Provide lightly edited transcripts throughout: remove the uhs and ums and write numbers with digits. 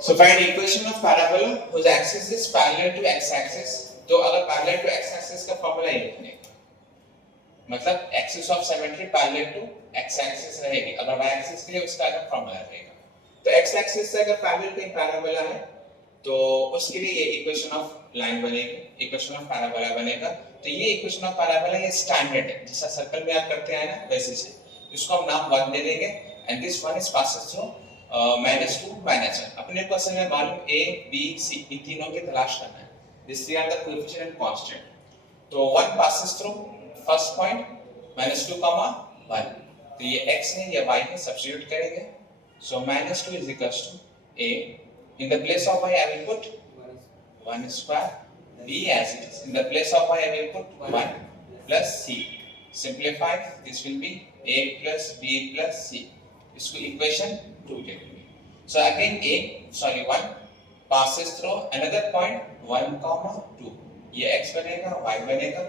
So find equation of parabola whose axis is parallel to x axis. तो अगर parallel to x axis का formula ये बनेगा, मतलब axis of symmetry parallel to x axis रहेगी, अगर y axis के लिए उसका अलग फॉर्मूला रहेगा। तो x axis से अगर parallel कोई parabola है तो उसके लिए ये इक्वेशन ऑफ लाइन बनेगी, इक्वेशन ऑफ पैराबोला बनेगा। तो ये इक्वेशन ऑफ पैराबोला ये स्टैंडर्ड है, जैसा सर्कल में आप करते हैं ना वैसे से, इसको हम नाम 1 दे देंगे and this one is passes through -2 -1। अपने को असल में मालूम a b c इन तीनों की तलाश करना है, this three are the coefficient and constant. तो 1 पासेस थ्रू फर्स्ट पॉइंट -2 1, तो ये x है ये y है, सब्स्टिट्यूट करेंगे। So -2 is equals to a, in the place of y I will put 1 square, b as it is, in the place of y I will put 1 plus c, simplify this will be a plus b plus c, इसको equation 2 लिखेंगे। So again a 1 passes through another point 1 2, ये x बनेगा y बनेगा।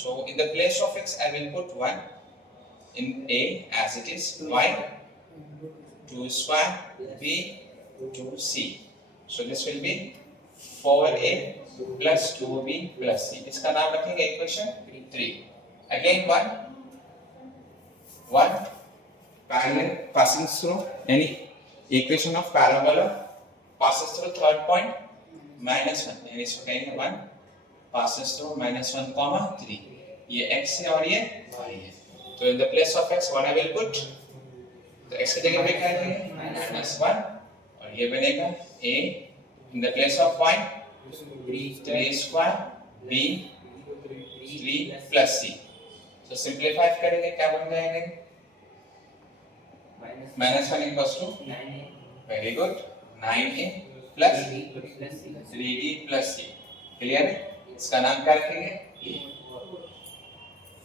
So in the place of x I will put 1 in a as it is, y 2 square, b 2c, so this will be 4a plus 2b plus c, इसका नाम रखेंगे equation 3। Again 1 parallel passing through any equation of parabola passes through third point -1, यानी इसको कहेंगे 1 passes through -1 3, ये x है और ये y है। तो in the place of x what I will put, तो x की जगह पे क्या लिखेंगे -1 और ये बनेगा a in the place of y 3 square, b 3 plus c। so simplify करेंगे क्या बन जाएंगे, -1 equals to very good 9a plus 3b plus c, clear है। इसका नाम क्या रखेंगे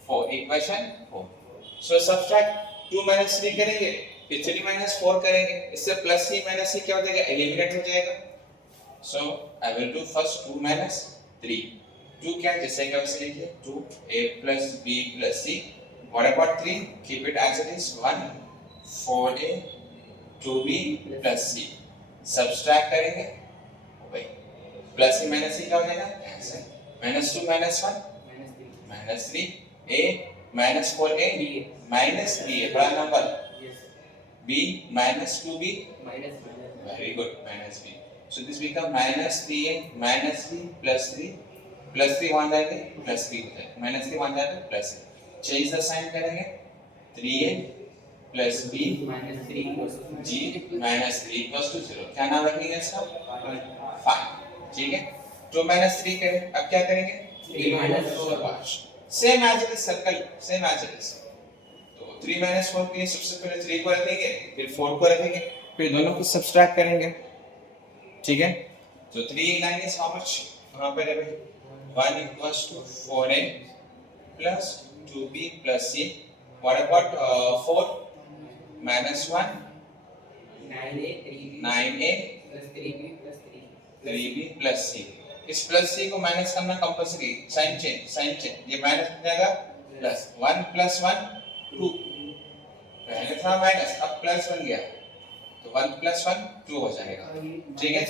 4, इक्वेशन 4। सो सब्ट्रैक्ट 2 3 करेंगे, फिर 3 4 करेंगे, इससे प्लस c माइनस c क्या हो जाएगा, एलिमिनेट हो जाएगा। सो आई विल डू फर्स्ट 2 3, 2 क्या है जैसे क्या वैसे लिखिए 2a plus b plus c, what about 3, keep it as it is 1 4a 2b plus c, subtract करेंगे भाई प्लस c माइनस c क्या हो जाएगा कैंसिल, -2 -1 -3 a -4a -b बड़ा number, b -2b very good -b, so this become -3a -b plus 3 plus 3 1 जाएंगे plus 3 हो जाएगा, -3 1 जाएगा plus 3, चेंज द साइन करेंगे 3a plus b g -3 equals to 0, क्या नाम रखेंगे इसका 5, ठीक है। 2 3 करें, अब क्या करेंगे 3 same as it is circle, same as it is. तो 3 4 के लिए सबसे पहले 3 को रखेंगे, फिर 4 को रखेंगे, फिर दोनों को सब्ट्रैक्ट करेंगे, ठीक है। तो 3 लाइन इज हाउ मच, वहां पे रहे 1 equals to 4a plus 2b plus c, what about 4 -1 9a plus 3b plus c, इस प्लस c को माइनस करना कंपल्सरी, साइन चेंज, ये माइनस हो जाएगा प्लस 1 + 1 2, पहले था माइनस अब प्लस बन गया, तो 1 + 1 2 हो जाएगा, ठीक है।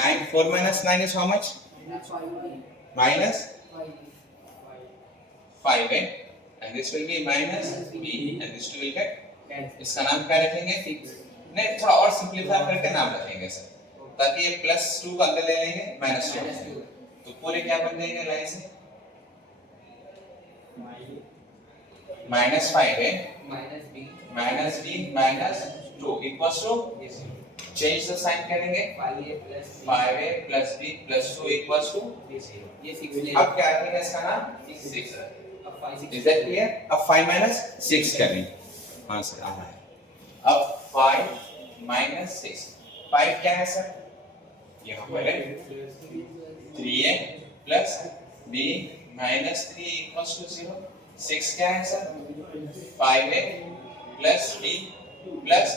9 4 - 9 is how much -5a and this will be -b and this two will get, इसका नाम क्या रखेंगे, नहीं थोड़ा और सिंपलीफाई करके नाम रखेंगे सर, ताकि ये +2 को अंदर ले लेंगे -2, तो पूरे क्या बन जाएंगे लाइन से -5a -b -2 equals to, change the sign करेंगे 5a plus b plus 2 equals to, ये 6, अब क्या रखेंगे इसका नाम 6, इज दैट क्लियर। अब 5 - 6 करेंगे, हां सर आ रहा है, अब 5 - 6, 5 क्या है सर यहाँ पर है 3a plus b -3 equals to 0, 6 क्या है sir 5a plus b plus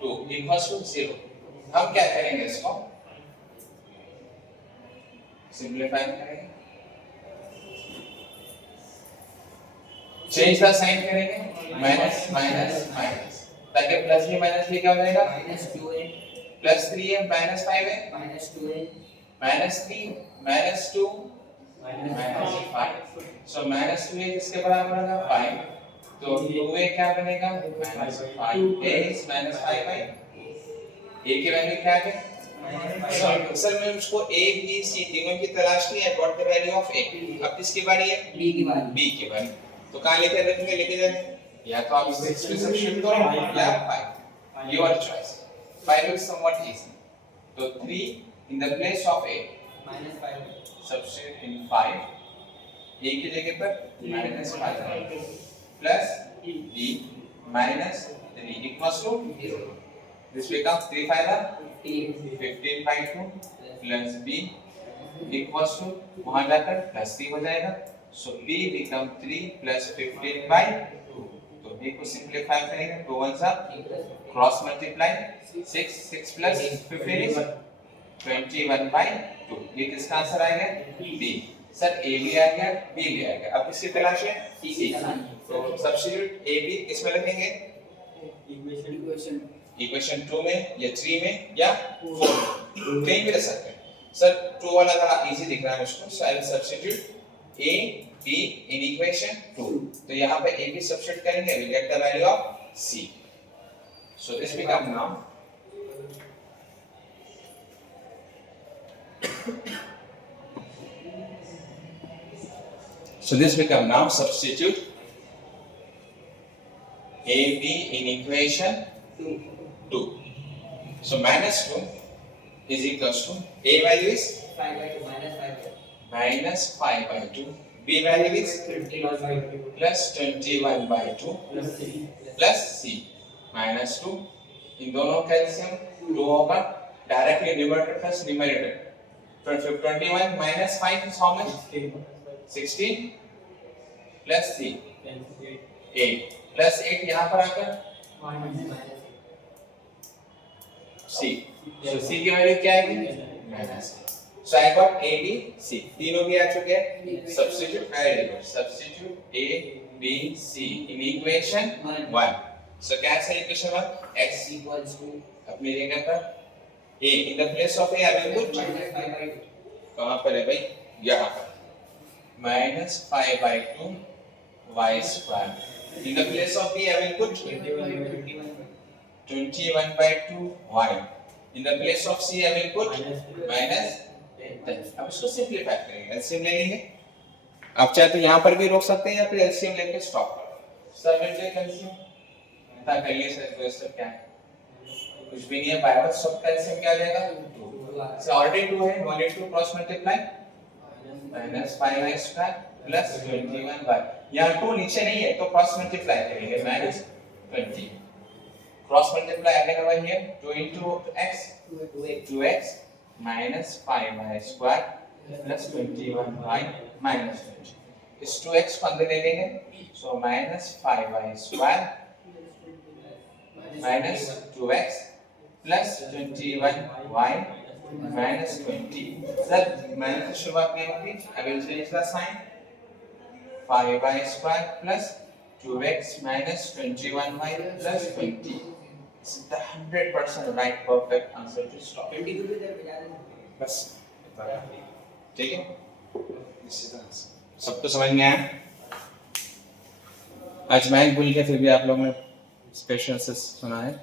2 equals to 0। हम क्या करेंगे इसको सिंपलीफाई करेंगे, चेंज द साइन करेंगे माइनस ताकि प्लस भी माइनस भी क्या हो जाएगा प्लस 3 है माइनस 5 है -2 है minus 3 minus 2 minus 5 so minus 2 किसके बराबर होगा 5 तो 2a क्या बनेगा minus 5 a is minus 5 by a की वैल्यू क्या है सर मैं उसको a b c तीनों की तलाश की है what the value of a अब किसकी बारी है b की बारी b की बारी तो कहां लेके रखेंगे लेके जाएंगे या तो आप 6 पे सब्स्टिट्यूट करो या 5 your choice 5 is somewhat easy so 3 in the place of a -5 substitute in 5 a की जगह पर -5 plus b minus 3 equals to 0 this becomes 3 5 are 15 by 2 plus b equals to वहां जाकर प्लस 3 हो जाएगा सो b become 3 plus 15 by 2 तो b को simplify करेंगे 2 1 सा cross multiply 6 6 plus 15 is 21 by 2 ये किसका आंसर आएगा b सर a भी आ गया b भी आ गया अब किसकी तलाश है c तो सब्स्टिट्यूट a b किसमें लिखेंगे इक्वेशन 2 में या 3 में या 4 में कहीं भी रख सकते हैं सर 2 वाला थोड़ा इजी दिख रहा है मुझको so I will substitute a b in equation 2 तो यहां पे a b सब्स्टिट्यूट करेंगे we get the value of c so this become now so this become now substitute a b in equation 2 so minus 2 is equals to a value is 5 by 2 -5 minus 5 by 2 b value is 21 by 2 plus 21 by 2 plus c minus 2 इन दोनों का LCM 2 होगा directly numerator plus numerator 21 minus 5 is how much 16 plus c 8 plus 8 यहां पर आकर c so c की value क्या आएगी minus so I got a b c तीनों भी आ चुके हैं substitute substitute a b c in equation 1 so क्या है इक्वेशन 1 x equals to अपनी जगह पर a in the place of a I will put -5 by 2 कहां पर है भाई यहां पर -5 by 2 y square in the place of b I will put 21 by 2 y in the place of c I will put minus 10 अब इसको simplify करेंगे LCM ले लेंगे आप चाहे तो यहां पर भी रोक सकते हैं या फिर एलसीएम लेके स्टॉप करो सर मिल जाए एलसीएम पता कर लिए सर तो सब क्या है कुछ भी नहीं है बाय बस सब एलसीएम क्या लेगा 2 से ऑलरेडी 2 है 1 into cross multiply minus 5y square plus 21y यहाँ 2 नीचे नहीं है तो क्रॉस मल्टीप्लाई करेंगे minus 20 cross multiply again over here 2 into x 2x minus 5y square plus 21y minus 20 इस 2x को अंदर ले लेंगे so minus 5y square minus 2x plus 21y minus 20 sir minus की शुरुआत नहीं होगी I will change the sign 5y square plus 2x minus 21y plus 20 it's the 100% right perfect answer to stop 22 भी इधर बजा देना बस ठीक है this is the answer सबको समझ में आया आज मैं भूल गया फिर भी आप लोगों ने स्पेशल से सुना है